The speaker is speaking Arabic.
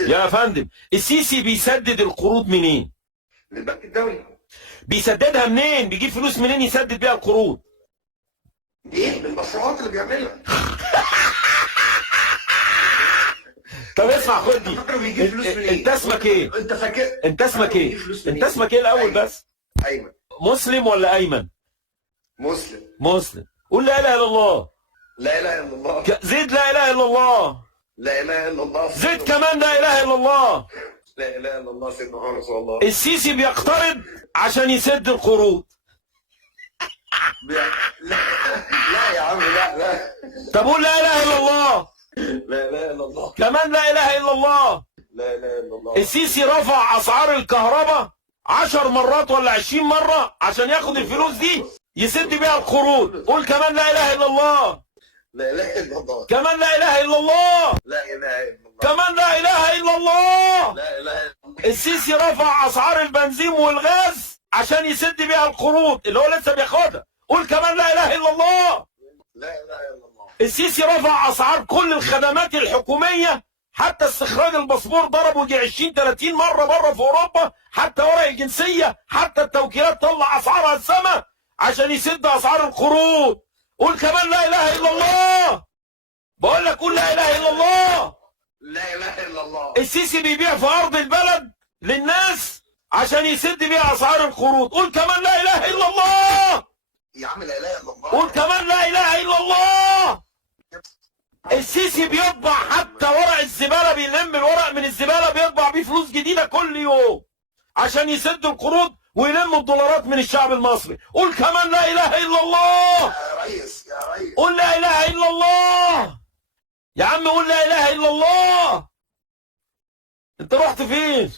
يا فندم السيسي بيسدد القروض منين؟ من البنك الدولي. بيسددها منين؟ بيجيب فلوس منين يسدد بيها القروض؟ ايه؟ من المشروعات اللي بيعملها. طب اسمع خد دي. فاكره بيجيب فلوس منين؟ انت اسمك ايه؟ انت فاكر؟ انت اسمك ايه؟ انت اسمك ايه الاول بس؟ ايمن. مسلم ولا ايمن؟ مسلم. مسلم. قول لا اله الا الله. لا اله الا الله. زيد لا اله الا الله. لا اله الا الله. زيد كمان لا اله الا الله. لا اله الا الله سيدنا محمد رسول الله. السيسي بيقترض عشان يسد القروض. لا لا يا عم لا. طب قول لا اله الا الله. لا اله الا الله. كمان لا اله الا الله. لا اله الا الله. السيسي رفع اسعار الكهرباء 10 مرات ولا 20 مرة عشان ياخد الفلوس دي يسد بيها القروض. قول كمان لا اله الا الله. لا اله الا الله. كمان لا اله الا الله. لا اله الا الله. كمان لا اله الا الله. لا اله الا الله. السيسي رفع اسعار البنزين والغاز عشان يسد بيها القروض اللي هو لسه بياخدها. قول كمان لا اله الا الله. لا اله الا الله. السيسي رفع اسعار كل الخدمات الحكوميه، حتى استخراج الباسبور ضربه يجي 20 30 مره بره في اوروبا، حتى ورق الجنسيه، حتى التوكيلات طلع اسعارها السما عشان يسد اسعار القروض. قول كمان لا اله الا الله. بقول لك قول لا اله الا الله. لا اله الا الله. السيسي بيبيع في ارض البلد للناس عشان يسد بيها اسعار القروض. قول كمان لا اله الا الله. يا عم لا اله الا الله. قول كمان لا اله الا الله. السيسي بيطبع حتى ورق الزباله، بيلم الورق من الزباله بيطبع بيه فلوس جديده كل يوم عشان يسد القروض ويلم الدولارات من الشعب المصري. قول كمان لا اله الا الله. يا ريس يا ريس. قول لا اله الا الله. يا عم قول لا اله الا الله. انت رحت فين؟